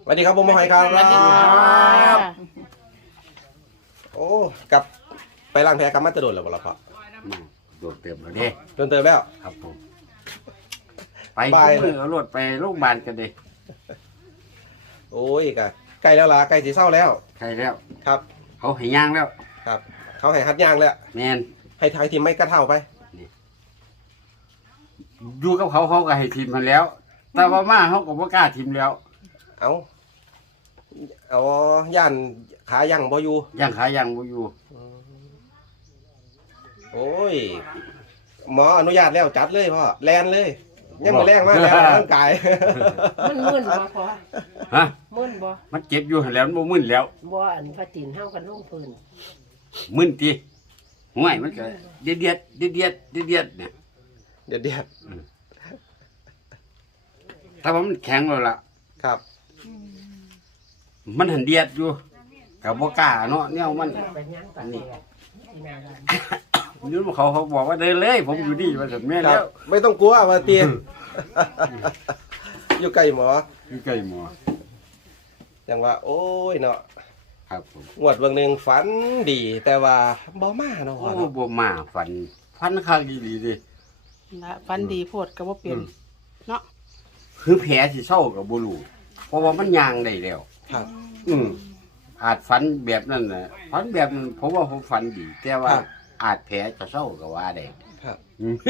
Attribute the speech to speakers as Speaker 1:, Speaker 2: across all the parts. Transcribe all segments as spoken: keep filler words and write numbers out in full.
Speaker 1: วัสดีครับผมหอยครับ
Speaker 2: สวัสดีครับ
Speaker 1: โอ้กลับไปล้างแผลกลับมาจะโดนแล้วบ่ล่ะพ่อ
Speaker 3: อืมโดดเต็มแล้วเด้
Speaker 1: โดนเติมแล้ว
Speaker 3: ครับผมไป
Speaker 1: ไป
Speaker 3: ทุกมือเอารถไปโรงพยาบาลกันเด้
Speaker 1: โอ้ยกะใกล้แล้วล่ะใกล้สิเศร้าแล้ว
Speaker 3: ใช่แล้ว
Speaker 1: ครับ
Speaker 3: เขาให้ย่างแล้ว
Speaker 1: ครับ เขาให้หัดยางแล้ว
Speaker 3: แมน
Speaker 1: ให้ทายทีมไม่กระเท่าไป
Speaker 3: อยู่กับเขาเขาก็ให้ทีมมันแล้ว แต่ว่ามาเขาก็บ่กล้าทีมแล้ว
Speaker 1: เอาเอาย่านขายังบ่อยู่
Speaker 3: ย่างขาย่างบ่อยู่
Speaker 1: โอ้ยหมออนุญาตแล้วจัดเลยพ่อแลนเลยยังบ่แรงมากแล้วร่างกาย
Speaker 2: มันมึนบ่พอ
Speaker 3: ฮะ
Speaker 2: มึนบ่
Speaker 3: มันเจ็บอยู่หั่นแหล้วมันบ่มึนแล้ว
Speaker 2: บ่อันพระตีนเฮากันลงพื้น
Speaker 3: มึนติห่วยมันก็เดียดเดียดเดียดเดียดเดียดเดียดเนี่ย
Speaker 1: เดี๋ยวเดี๋ยว
Speaker 3: แต่ว่ามันแข็งแล้วล่ะ
Speaker 1: ครับ
Speaker 3: มันหันเดียดอยู่กับบ่กล้าเนาะเนี่ยมัน
Speaker 2: ไปย่างปากแดดที่หน้าบ้าน
Speaker 3: นี่เขาเขาบอกว่าเดินเลย ผมอยู่นี่มาถึงแม่
Speaker 1: ครั
Speaker 3: แล้
Speaker 1: บ
Speaker 3: ว
Speaker 1: ไม่ต้องกลัวมาเตียอยู่ใกล้หมอ
Speaker 3: อยู่ใกล้หมอ
Speaker 1: อย่างว่า โอ้ยเนาะ
Speaker 3: ครับผม
Speaker 1: งวดเบิ่งหนึงฝันดี แต่ว่าบ่มาเนาะพ่
Speaker 3: โอ้
Speaker 1: อเนาะ
Speaker 3: บ่มาฝันฝันข้างดีดีดิ
Speaker 4: นะฟันดีโพดก็บ่เป็น เนาะ
Speaker 3: คือแผลสิเศร้ากับบ่รู้เพราะว่ามันยางได้แล้ว
Speaker 1: ครับ
Speaker 3: อืมอาจฝันแบบนั้นน่ะฝันแบบนั้นผมว่าผมฝันดี แต่ว่า
Speaker 1: ครับ
Speaker 3: อาจแผลจะเศร้าก็ว่าได้
Speaker 1: ครับ
Speaker 3: อืม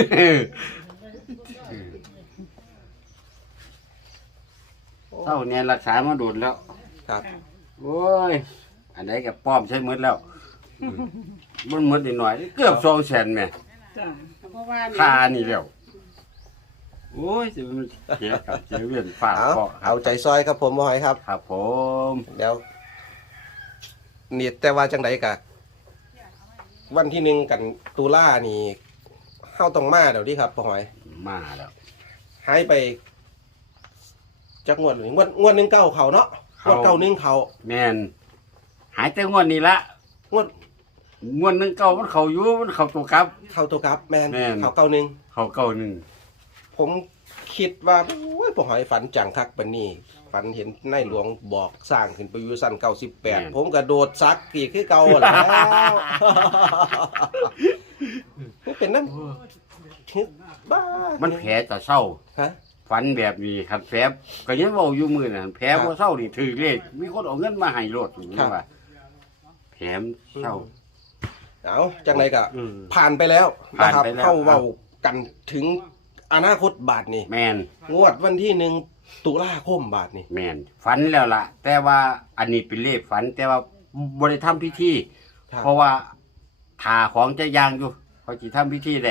Speaker 3: เศร้าเนี่ยรักษามาโดนแล้ว
Speaker 1: ครับ
Speaker 3: โอ้ย อันไหนกับป้อมใช้หมดแล้วอืมมันหมดนิดหน่อยเกือบสองแสนแม่
Speaker 4: จ้ะเพราะว่า
Speaker 3: ค่านี่แล้วโอ้ยจะมันเสียกับเสียเวียนฝาก
Speaker 1: เอา
Speaker 3: เคาะ
Speaker 1: เอาใจซอยครับผมบ่หอยครับ
Speaker 3: ครับผม
Speaker 1: เดี๋ยวนี่แต่ว่าจังไดกะ วันที่หนึ่งกันตุลานี่เฮาต้องมาเดี๋ยวนี้ครับบ่หอย
Speaker 3: มาแล้ว
Speaker 1: หายไปจักงวดหรืองวดงวดหนึงเก้าเขาเนาะงวดเก้าหนึงเขา
Speaker 3: แมนหายแต่งวดนี้ละ
Speaker 1: งวด
Speaker 3: งวดหนึ่งเก้ามันเขาอยู่มันเขาตัวครับ
Speaker 1: เข้าตัวกลับแมน
Speaker 3: แม่น
Speaker 1: เขาเก้าหนึง
Speaker 3: เขาเก้าหนึ่ง
Speaker 1: ผมคิดว่าโอ้ยบ่หอยฝันจังคักปานนี้ฝันเห็นนายหลวงบอกสร้างขึ้นไปอยู่สั้นเก้าสิบแปดผมกระโดดซักกี่คือเก่าแล้ว นี่เป็นน้ำบ้า
Speaker 3: มันแผลจะเศร้า
Speaker 1: ฮะ
Speaker 3: ฝันแบบนี้ขัดแผลก็ยังเว่าอยู่มือน่ะแผล
Speaker 1: ครับ
Speaker 3: ว่าเศร้านี่ถือเลขมีคนเอาเงินมาให้รถอยู่
Speaker 1: ครับ
Speaker 3: ว่าแผลมเศร้า
Speaker 1: เอาจังไรก็
Speaker 3: อืม
Speaker 1: ผ่านไปแล้วนะครับ
Speaker 3: ผ่านไปแล้ว
Speaker 1: เข้าเว้ากันถึงอนาคตบาทนี่
Speaker 3: แมน
Speaker 1: งวดวันที่หนึ่งตุลาคมบาทนี่
Speaker 3: แมนฝันแล้วล่ะ แต่ว่าอันนี้เป็นเลขฝัน แต่ว่าบริทำพิธี
Speaker 1: ครับ
Speaker 3: เพราะว่าถาของจะยางอยู่เขาจะทำพิธีได้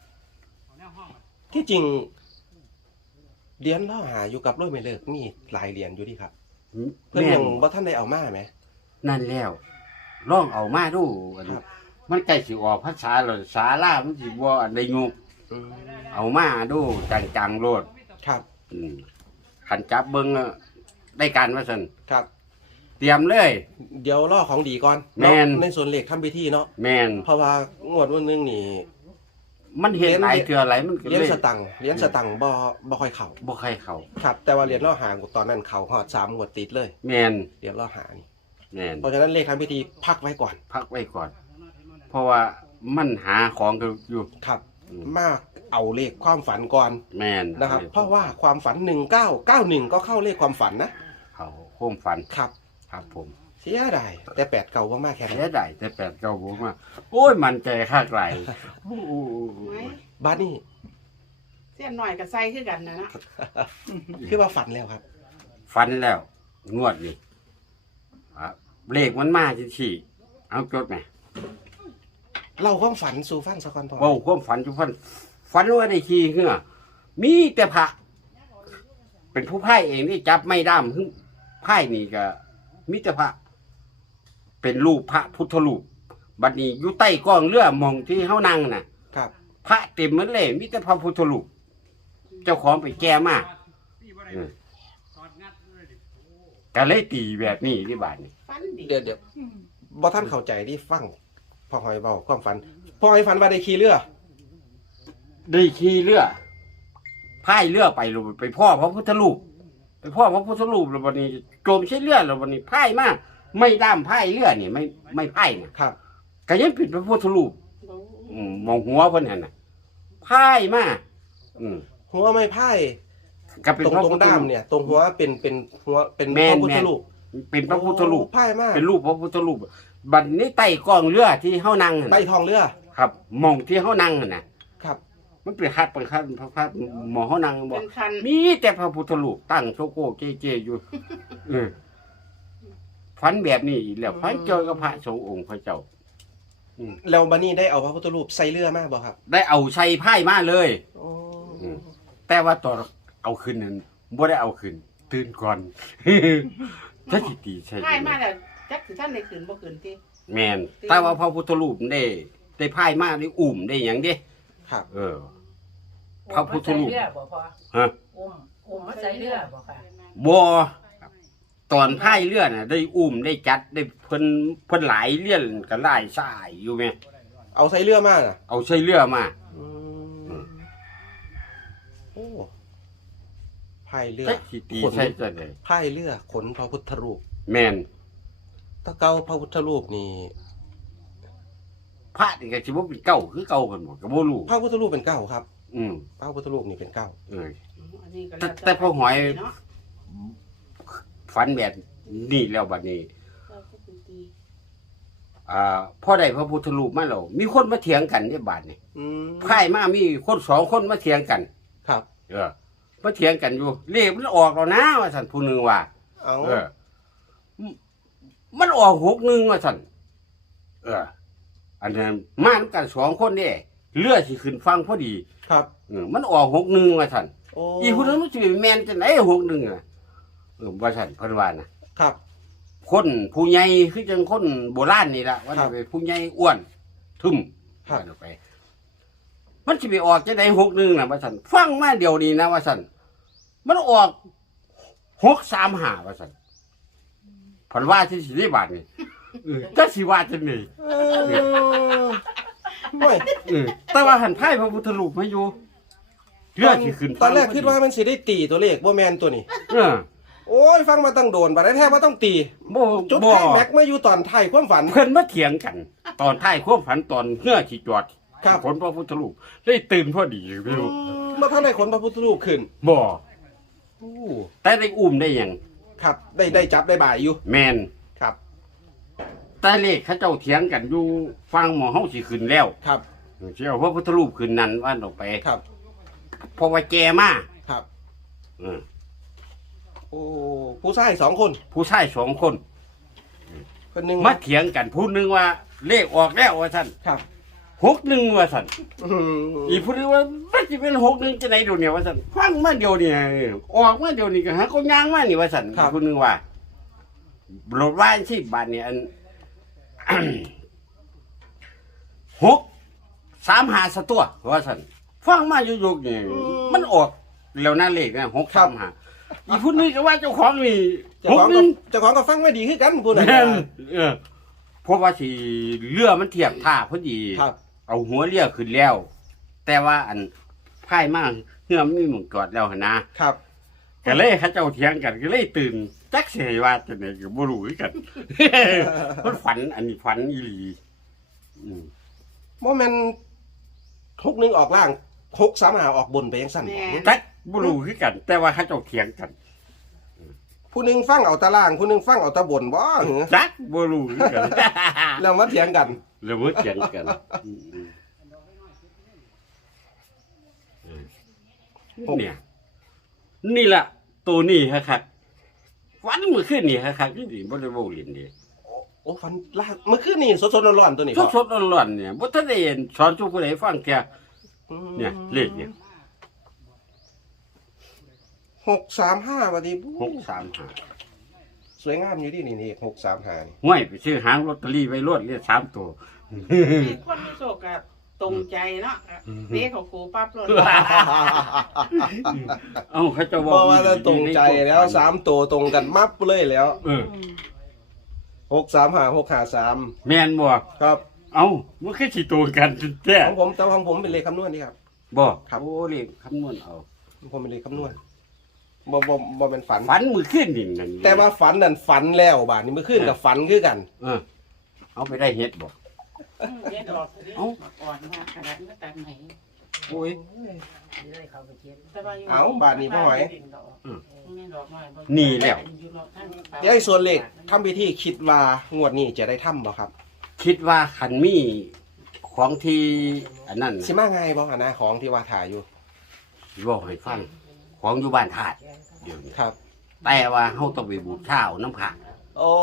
Speaker 1: ที่จริงเหรียญล่อหาอยู่กับร้อยไม่เลิกมีหลายเหรียญอยู่ดีครับ เพื่อน
Speaker 3: แม่
Speaker 1: ยั
Speaker 3: น
Speaker 1: งบ่ท่านได้เอามาไหม
Speaker 3: นั่นแล้วร้องเอามาดูอันนี้
Speaker 1: ครับ
Speaker 3: มันใกล้สิออกภาษาเลยสาลามันสิบ่อันใดงู
Speaker 1: อืม
Speaker 3: เอามาดูจังๆโลด
Speaker 1: ครับ
Speaker 3: อืมขันจับเบิ่งอะได้การว่าซั่น
Speaker 1: ครับ
Speaker 3: เตรียมเลย
Speaker 1: เดี๋ยวล่อของดีก่อน
Speaker 3: แม่น
Speaker 1: เนาะในส่วนเหล็กทำพิธีเนาะ
Speaker 3: แม่น
Speaker 1: เพราะว่างวดวันหนึงนี่
Speaker 3: มันเห็นหลายเทื่อหลายมันก็
Speaker 1: เหรียญ
Speaker 3: เลย
Speaker 1: สตังค์เหรียญสตังค์บ่บ่ค่อยเข้า
Speaker 3: บ่ใครเข้า
Speaker 1: ครับ แต่ว่าเหรียญล่อหางตอนนั้นเข้าฮอดสามงวดติดเลย
Speaker 3: แม่น
Speaker 1: เหรียญล่อหานี่
Speaker 3: แม่น
Speaker 1: เพราะฉะนั้นเลขทำพิธีพักไว้ก่อน
Speaker 3: พักไว้ก่อน เพราะว่ามันหาของอยู่
Speaker 1: ครับ
Speaker 3: อืม
Speaker 1: มากเอาเลขความฝันก่อน
Speaker 3: แม่น
Speaker 1: นะครับ เพราะว่าความฝันหนึ่งเก้าเก้าหนึ่งก็เข้าเลขความฝันนะ
Speaker 3: เขาโค้มฝัน
Speaker 1: ครับ
Speaker 3: ครับผม
Speaker 1: เสียดายแต่แปดเก่ามากๆแค่นั้
Speaker 3: เสีย
Speaker 1: น
Speaker 3: ดายแต่แปดเก้าผมว่าโอ้ยมันใจคากไหลโอ้โห
Speaker 4: ไหม
Speaker 1: บ้านนี่
Speaker 4: เสี้ยนหน่อยกับไส้คือกันนะเนาะ
Speaker 1: คือว่าฝันแล้วครับ
Speaker 3: ฟันแล้ว งวดนี่อ่ะเลขมันมาที่ที่เอาจดไหม
Speaker 1: เราความฝันสู่ฟังสะกอนพอ
Speaker 3: เว่าความฝันทุกฝันฝันว่าได้ขี่เหือมีแต่พระ เป็นผู้พ่ายเองที่จับไม่ด้ามหึพ่ายนี่ก็มีแต่พระ เป็นรูปพระพุทธรูปบัดนี้อยู่ใต้กองเรือมองที่เฮานั่งน่ะ
Speaker 1: ครับ
Speaker 3: พระเต็มเหมือนเลยมีแต่พระพุทธรูปเจ้าของไปแก้มาเออก็เลยตีแบบนี้ที่บ้านนี่
Speaker 4: ฟันดี
Speaker 1: เดี๋ยวเดี๋ยวบ่ท่านเข้าใจที่ฟังพอหอยเบาความฝันพอหอยฝันว่าได้ขี่เรือ
Speaker 3: ได้ขี่เรือพายเรือไปลงไปพ่อพระพุทธรูปไปพ่อพระพุทธรูปแล้ววันนี้โจมใช้เลือดแล้ววันนี้พ่ายมากไม่ด้ามพ่ายเลือดนี่ไม่ไม่พ่ายเนี่ย
Speaker 1: ครับ
Speaker 3: ก็ยังผิดพระพุทธรูปอืมมองหัวเพิ่นหั่นน่ะพ่ายมากอืม
Speaker 1: หัวไม่ไพ่
Speaker 3: ก็เป็น
Speaker 1: ตรง
Speaker 3: พระ
Speaker 1: ตรง
Speaker 3: พุทธ
Speaker 1: ด้าม
Speaker 3: รูป
Speaker 1: เนี่ย ตรงหัวเป็นเป็นหัวเป็น
Speaker 3: แม่
Speaker 1: พ
Speaker 3: น
Speaker 1: ระพุทธรูป
Speaker 3: เป็นพระพุทธรูป
Speaker 1: ไพ่มาก
Speaker 3: เป็นรูปพระพุทธรูปบัดนี้ใต้กองเรือที่เฮานั่งหั่น
Speaker 1: ใต้
Speaker 3: น่ะ
Speaker 1: ทองเรือ
Speaker 3: ครับมองที่เฮานั่งหั่นน่ะ
Speaker 1: ครับ
Speaker 3: มันเป็นคัดเป็นคัดพระพัดหมอเฮานั่งบ่
Speaker 4: เป็นคัน
Speaker 3: มีแต่พระพุทธรูปตั้งโชโก้เจๆอยู่เออฝันแบบนี้อีกแล้วฝันเจอกับพระสงฆ์องค์พระเจ้า
Speaker 1: แล้วบันนี้ได้เอาพระพุทธรูปใส่เรือมาบ่ครับ
Speaker 3: ได้เอาใส่ไพ่มาเลย
Speaker 1: โอ้
Speaker 3: อืม แต่ว่าตอนเอาขึ้นนั้นบ่ได้เอาขึ้น ตื่นก่อน ถ้าสิตีใช่
Speaker 4: พ่ายมาแล้วจักสิท่านได้ขึ้นบ่ขึ้นติ
Speaker 3: แม่นแต่ว่าพระพุทธรูปได้ได้ไพ่มาได้อุ่มได้หยังเด้
Speaker 1: ครับ
Speaker 3: เออ พระพุทธรูป
Speaker 2: ใส่เรือบ่พอ
Speaker 3: ฮะ
Speaker 2: อุ้มอุ้มมาใส่เรือบ่ค่ะ
Speaker 3: บ่ตอนพายเรือน่ะได้อุ่มได้จัดได้เพิ่นเพิ่นหลายเลื่อนก็หลายสายอยู่แม่
Speaker 1: เอาใส่เรือมาน่ะ
Speaker 3: เอาใส่เรือมา
Speaker 1: อืมโอ้พายเรือ
Speaker 3: จักสิตี
Speaker 1: ขน
Speaker 3: ใส่จังได๋
Speaker 1: พายเรือขนพระพุทธรูป
Speaker 3: แม่น
Speaker 1: ตะเกาพระพุทธรูปนี่
Speaker 3: พระนี่ก็สิบ่เป็นเก่าคือเก่ากันบ่ก็บ่รู้
Speaker 1: พระพุทธรูปเป็นเก้าครับ
Speaker 3: อืม
Speaker 1: พระพุทธรูปนี่เป็นเก้า
Speaker 3: เออ
Speaker 4: อันนี้ก็
Speaker 3: แต่
Speaker 4: ล้ว
Speaker 3: แต่พอหอย
Speaker 4: เนาะ
Speaker 3: ฝันแบบนี้แล้วบัดนี้
Speaker 4: เราก็คือตี
Speaker 3: อ่าพอได้พระพุทธรูปมาแล้วมีคนมาเถียงกันในบาดนี่
Speaker 1: อืม
Speaker 3: พายมามีคนสองคนมาเถียงกัน
Speaker 1: ครับ
Speaker 3: เออมาเถียงกันอยู่เลขมันออกแล้วนะว่าซั่นผู้หนึงว่า
Speaker 1: เอา
Speaker 3: เออ มันออกหกหนึ่งว่าซั่นเออ อันนั้นมานํกันสองคนนี่เรือสิขึ้นฟังพอดี
Speaker 1: ครับ
Speaker 3: เออมันออกหกหนึ่งว่าซั่น
Speaker 1: โอ้
Speaker 3: อีผู้นั้นมันสิแม่นจังได๋หกหนึ่งอ่ะเออว่าซั่นเพิ่นว่านะครับ คนผู้ใหญ่คือจังคนโบราณนี่ล่ะว่า
Speaker 1: ครั
Speaker 3: จะ
Speaker 1: บ
Speaker 3: เป็นผู้ใหญ่อ้วนทึม
Speaker 1: ครับ
Speaker 3: ว่าไป มันสิไปออกจังได๋หกหนึ่งน่ะว่าซั่นฟังมาเดี๋ยวนี้นะว่าซั่นมันออกหกสามห้าว่าซั่นเพิ่นว่าที่สิได้บาทนี่เออจักสิว่าจังได๋
Speaker 1: เออโอ้ย
Speaker 3: เออแต่ว่าหันไพ่พระพุทธรูปมาอยู่เรือสิขึ้น
Speaker 1: ตอนแรก
Speaker 3: ฟัง
Speaker 1: คิดว่ามันสิได้ตีตัวเลขบ่แมนตัวนี้
Speaker 3: เออ
Speaker 1: โอ้ย ฟังมาตั้งโดนบัดนี้แท้ว่าต้องตี
Speaker 3: บ่
Speaker 1: จุด
Speaker 3: บ่
Speaker 1: ไข่แม็กมาอยู่ตอนไทายความฝัน
Speaker 3: เพิ่นมาเถียงกัน ตอนท้ายความฝันตอนเฮือที่จอด
Speaker 1: ครับ
Speaker 3: ผลพระพุทธรูปได้ตื่นพอดีพี่ลูก
Speaker 1: เมื่อท่านได้ขนพระพุทธรูปขึ้น
Speaker 3: บ่
Speaker 1: โอ้
Speaker 3: แต่ได้อุ้มได้หยัง
Speaker 1: ครับ ได้ได้จับได้บ่ายอยู่
Speaker 3: แม่น
Speaker 1: ครับ
Speaker 3: แต่เลขเขาเจ้าเถียงกันอยู่ฟังหมอเฮาสิขึ้นแล้ว
Speaker 1: ครับ
Speaker 3: สิเอาพระพุทธรูปขึ้นนั่นว่าออกไป
Speaker 1: ครับ
Speaker 3: เพราะว่าแกมา
Speaker 1: ครับ
Speaker 3: เออ
Speaker 1: โอ้ ผู้ชายสองคน
Speaker 3: ผู้ชายสองคน
Speaker 1: คนหนึ่ง
Speaker 3: มาเถียงกันผู้หนึงว่าเลขออกแล้วว่าซั่น
Speaker 1: ครับ
Speaker 3: หกหนึ่งว่าซั่น
Speaker 1: อืม
Speaker 3: อีผู้นึงว่ามันจะเป็นหกหนึ่งจะไหนเดี๋ยวนี้ว่าสันฟังมาเดี๋ยวนี้ออกมาเดี๋ยวนี้ก็หาก็ย่างมานี่ว่าสันอีผู้นึงว่าโหลดว่าที่บ้านเนี่ยอัน หกสามหาสตัวว่าสันฟังมาอยู่ยกนี่มันออกแล้วน่าเลขนะหกสามหาอีผู้นึงก็ว่าเจ้าของนี่
Speaker 1: เจ้า
Speaker 3: หก
Speaker 1: ของ
Speaker 3: ห
Speaker 1: ก็
Speaker 3: นึ่ง
Speaker 1: เจ้าของก็ฟังไม่ดีขึ้นกันพูดนะ
Speaker 3: แม่นเออเพราะว่าสิเรือมันเทียบท่าพอดี
Speaker 1: ครับ
Speaker 3: เอาหัวเรือขึ้นแล้ว แต่ว่าอันพ่ายมากเฮือมนมีหมุนกอดแล้วหั่นนะครับ ก็เลยเขาเจ้าเถียงกันก็เลยตื่นจักเสยว่าจังได๋ก็บ่รู้คือกัน มันฝันอันนี้ฝันอีหลีอืม
Speaker 1: โมเมนหกหนึ่งออกล่างหกสามหาออกบนไปยังสั้น
Speaker 4: แม่
Speaker 3: จักบ่รู้คือกัน แต่ว่าเขาเจ้าเถียงกัน
Speaker 1: ผู้หนึ่งฟังเอาตาราง ผู้หนึ่งฟังเอาตาบนบ่เหรอ
Speaker 3: จักบ่รู้คือกัน
Speaker 1: แล้วมาเถียงกัน
Speaker 3: แล้วบ่เถียงกันอืมอืมเนี่ย นี่ล่ะตัวนี้ครับฝันเมื่อคืนนี่ครับนี่ดิบ่ได้เว้าเล่นดิ
Speaker 1: โอ้ฟันลากเมื่อคืนนี่สดๆร้อนๆตัวนี้
Speaker 3: ส
Speaker 1: พ่อ
Speaker 3: ดสดร้อนร้อนๆเนี่ยบ่ทันได้เห็นสอนทุกผู้ใดฟังแกเนี่ยเลขเนี่ย
Speaker 1: หกสามห้าวันนี้
Speaker 3: หกสามห้า
Speaker 1: สวยงามอยู่ที่นี่นี่หกสามห้านี่
Speaker 3: ห้วยไปซื้อหางลอตเตอรี่ไว้รวดเลขสามตัว
Speaker 4: มีคนมีโชคก็ตรงใจเนาะเด้เขาครูปั๊บรถ
Speaker 3: เอ้าเขาเจะ
Speaker 1: เพราะว่าจะตรงใจแล้วสามตัวตรงกันมับเลยแล้ว
Speaker 3: เออ
Speaker 1: หกสามห้าหกห้าสาม
Speaker 3: แม่นบ่
Speaker 1: ครับ
Speaker 3: เอ้ามันคือสิตรงกันแท้
Speaker 1: ของผมแต่ของผมเป็นเลขคำนวณนี่ครับ
Speaker 3: บ่
Speaker 1: ครับ
Speaker 3: โอ้เลขคำนวณเอา
Speaker 1: ของผมเป็นเลขคำนวณบ่บ่บ่เป็นฝัน
Speaker 3: ฝันมือขึ้นดินนั่น
Speaker 1: แต่ว่าฝันนั่นฝันแล้วบาดนี้มื้อคืนกับฝันคือกัน
Speaker 3: เออเอาไปได้เฮ็ดบ่
Speaker 4: อืมเย็ดดอกเอ้าอ่อนมากขนาดนี้ตัดไหน
Speaker 3: โอ้ย
Speaker 2: เลยเขาไปเก็บ
Speaker 4: แต่ว่ายู่
Speaker 1: เอาบาดนี้พ่อหอย
Speaker 3: อืม
Speaker 4: นี่ดอกไม้บ่
Speaker 3: นี่แล้ว
Speaker 1: เดี๋ยวไอ้ส่วนเลขทำพิธีคิดว่างวดนี้จะได้ทำบ่ครับ
Speaker 3: คิดว่าคันมีของที่อันนั้น
Speaker 1: สิมาไงบ่อะนะของที่ว่าถ่ายอยู่
Speaker 3: บอกให้ฟังของอยู่บ้านธาตุเดี๋ยวนี้
Speaker 1: ครับ
Speaker 3: แต่ว่าเฮาต้องไปบูชาเอาน้ำผัก
Speaker 1: โอ้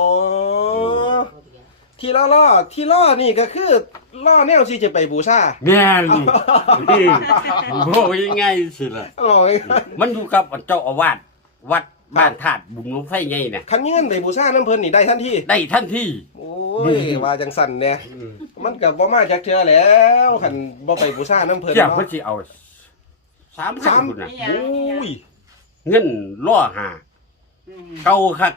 Speaker 1: ที่ล่อล่อที่ล่อนี่ก็คือล่อแนวที่จะไปบูชา
Speaker 3: แม่นนี่โอ้ยง่ายสิล่ะ
Speaker 1: โอ้ย
Speaker 3: มันอยู่กับเจ้าอาวาสวัดบ้านธาตุบุญหลวงไฟใหญ่น่ะ
Speaker 1: คันมีเงินไปบูชาน้ำเพิ่นนี่ได้ทันที
Speaker 3: ได้ทันที
Speaker 1: โอ้ยว่าจังสั่นเนี่ยมันก็บ่มาจากเทื่อแล้วคันบ่ไปบูชาน้ำเพิ่น
Speaker 3: เจ้า
Speaker 1: เนาะ
Speaker 3: เพิ่นสิเอาสามพันพุ่นน่ะ
Speaker 4: นี่ยังนี่ยัง
Speaker 1: อุ้ย
Speaker 3: เงินล่อหา
Speaker 4: อืม
Speaker 3: เก่าคัก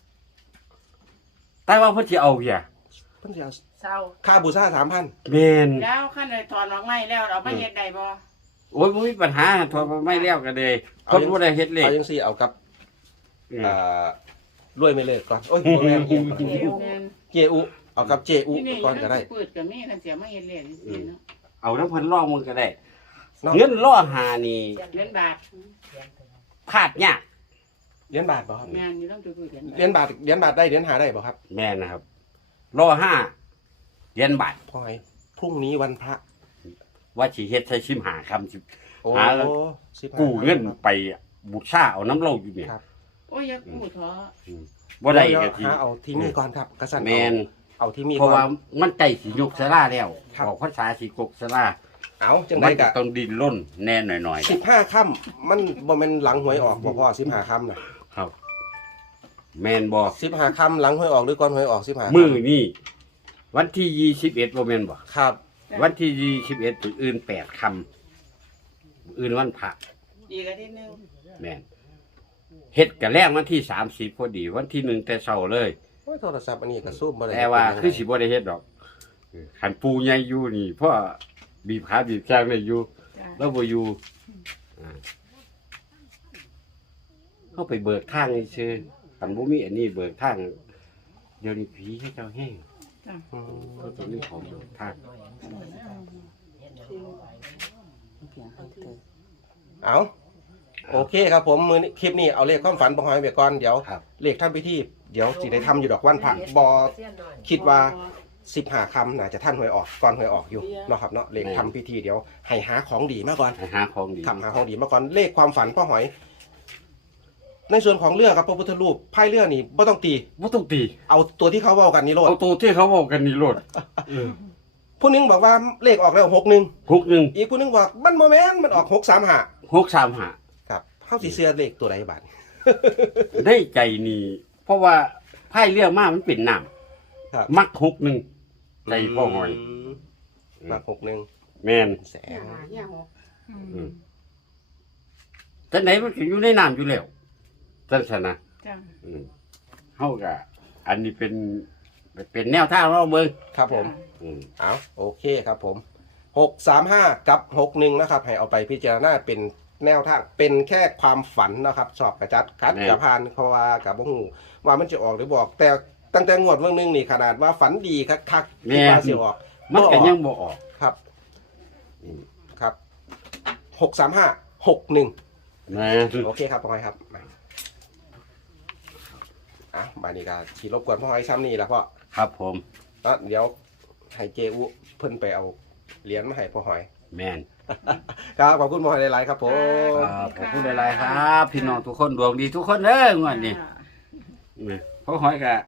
Speaker 3: แต่ว่าเพิ่นสิเอาเพีย
Speaker 1: เพิ่นสิเอา
Speaker 2: เศร้า
Speaker 1: ค่าบูชาสามพัน
Speaker 3: แม่น
Speaker 4: แล้วขั้นเลยถอนดอกไม้แล้วเราไม่เฮ็ดได้บ่
Speaker 3: โอ้ยบ่มีปัญหาทอไม่แล้วก็เลยคนบ่ได้เฮ็ดเลย
Speaker 1: เอาจังซี่เอากับ
Speaker 3: อืม
Speaker 1: อ่ารวยไม่เลิกก่อนโอ้ยบ่แม่นอีก
Speaker 2: เดี๋ยว
Speaker 4: เงิน
Speaker 1: เจอุเอากับเจอุ
Speaker 4: นี่นี่
Speaker 1: ก่อนก็ได้
Speaker 4: ปืดกับมีกันเสียมาเฮ็ดเรียนนี่เนาะ
Speaker 3: เอาน้ำเพิ่นล่อมึงก็ได้
Speaker 1: เนาะ
Speaker 3: เงินล่อหานี่
Speaker 4: เหรียญบาท
Speaker 3: พลาดยาก
Speaker 1: เหรียญบาทบ่ครับ
Speaker 4: งานนี่ต้องดูเหรียญ
Speaker 1: เหรียญบาทเหรียญบาทได้เหรียญหาได้บ่ครับ
Speaker 3: แม่นนะครับล่อห้าเหรียญบาท
Speaker 1: พ่อไอ้พรุ่งนี้วันพระ
Speaker 3: ว่าสิเฮ็ดใช้ชิมหาคำสิ
Speaker 1: โอ้
Speaker 3: หาแล้ว
Speaker 1: สิบห้า
Speaker 3: กู้เงินไปบูชาเอาน้ำเหล้าอยู่เนี่ย
Speaker 1: ครับ
Speaker 4: โอ้ยอย่ากู้ท้อ
Speaker 3: บ่ได้
Speaker 1: เยว
Speaker 3: ก็ที
Speaker 1: หาเอาที่มีก่อนครับกระสัน
Speaker 3: แม่น
Speaker 1: เอาที่มี
Speaker 3: เพราะ
Speaker 1: ก่อ
Speaker 3: ว่าน มันใกล้สิยกศาลาแล้ว
Speaker 1: ครับ
Speaker 3: ออกพรรษาสิกกศาลา
Speaker 1: เอาจัง
Speaker 3: มั
Speaker 1: ได
Speaker 3: นก็
Speaker 1: กะ
Speaker 3: ต้องดิ้นร่นแน่หน่อย
Speaker 1: สิบห้าค่ำมันบ่แม่นหลังหวยออกบ่พ่อสิบห้าค่ำน่ะ
Speaker 3: ๆครับ แม่นบ่
Speaker 1: สิบห้าค่ำหลังหวยออกหรือก่อนหวยออกสิบห้า
Speaker 3: มื้อนี้วันที่ยี่สิบเอ็ดบ่แม่นบ่
Speaker 1: ครับ
Speaker 3: วันที่ยี่สิบเอ็ดมื้ออื่นแปดค่ำอื่นวันพระ
Speaker 4: อีกอาทิตย์นึง
Speaker 3: แม่นเฮ็ดกะแรกวันที่สามสิบพอดีวันที่หนึ่งแต่เช้าเลย
Speaker 1: โอ้ยโทรศัพท์อันนี้ก็ซูมบ่ได้
Speaker 3: แต่ว่าคือสิบ่ได้เฮ็ดดอกขันปูใหญ่อยู่นี่เพราะบีบขาบีบแข้งเลยอยู่
Speaker 4: จ้ะ
Speaker 3: แล้วบ่อยู่อ่าเข้าไปเบิกทางซื่อขันบ่มีอันนี้เบิกทางเดี๋ยวนี้ผีให้เจ้าแห้ง
Speaker 1: อืม
Speaker 3: เขาจะมีของเบิกทาง
Speaker 1: เอาโอเคครับผมมือนี้คลิปนี้เอาเลขความฝันบ่หอยไว้ก่อนเดี๋ยว
Speaker 3: ครับ
Speaker 1: เลขทำพิธีเดี๋ยวสิได้ทำอยู่ดอกวันพระบ่คิดว่าสิบห้าค่ำน่าจะท่านหวยออกก่อนหวยออกอยู่เนาะครับเนาะเลขทำพิธีเดี๋ยวให้หาของดีมาก่อน
Speaker 3: ให้หาของดี
Speaker 1: ทำหาของดีมาก่อนเลขความฝันพ่อหอย ในส่วนของเรือครับพระพุทธรูปไพ่เรือนี่ไม่ต้องตี
Speaker 3: บ่ต้องตี
Speaker 1: เอาตัวที่เขาเว้ากันนี่โลด
Speaker 3: เอาตัวที่เขาบอกกันนี่โลด
Speaker 1: ผู้หนึงบอกว่าเลขออกแล้วหกหนึ่ง
Speaker 3: หกหนึ่ง
Speaker 1: อีกผู้หนึงบอกมันโมเมนต์มันออกหกสามห้า
Speaker 3: หกสามห้า
Speaker 1: ครับเข้าสีเสื้อเลขตัวใดบาท
Speaker 3: ได้ใจนี่เพราะว่าไพ่เรือมามันเป็นน้
Speaker 1: ครับ
Speaker 3: ำมักหกหนึ่งใจพ่อหอย
Speaker 1: มมาหกหนึ่ง
Speaker 3: แม่น
Speaker 1: แส
Speaker 4: อย่าน หาอย่าหก
Speaker 3: อืมแต่ไหนมันก็อยู่ในน้ำอยู่แล้วจังซั่นนะ
Speaker 4: จ้ะ
Speaker 3: อืมเฮาก็อันนี้เป็นเป็นแนวทางเราเบิ่ง
Speaker 1: ครับผม
Speaker 3: อืม
Speaker 1: เอาโอเคครับผมหกสามห้ากับหกหนึ่งนะครับ ให้เอาไปพิจารณาเป็นแนวทางเป็นแค่ความฝันนะครับ สอบกระจัดคัดกระพานเขาว่ากับบ่ฮู้ว่ามันจะออกหรือบอก แต่ตั้งแต่งวดเรื่องนึงนี่ขนาดว่าฝันดีคักๆที่ว่าสิออก
Speaker 3: มันก็ยังบ่ออก
Speaker 1: ครับ
Speaker 3: อืม
Speaker 1: ครับหกสามห้าหกหนึ่ง
Speaker 3: แม่น
Speaker 1: โอเคครับพ่อหอยครับมาอ่ะมานี่ก็ขี่รบกวนพ่อหอยซ้ำนี่แล้วพ่อ
Speaker 3: ครับผม
Speaker 1: แล้วเดี๋ยวให้เจอุเพิ่นไปเอาเหรียญมาให้พ่อหอย
Speaker 3: แม่น
Speaker 1: ครับขอบคุณพ่อหอยหลายๆครับผม
Speaker 3: ครับขอบคุณหลายๆครับ พี่น้องทุกคนดวงดีทุกคนเด้องวดนี้
Speaker 4: จ้ะ
Speaker 3: นี่เพราะหอยก็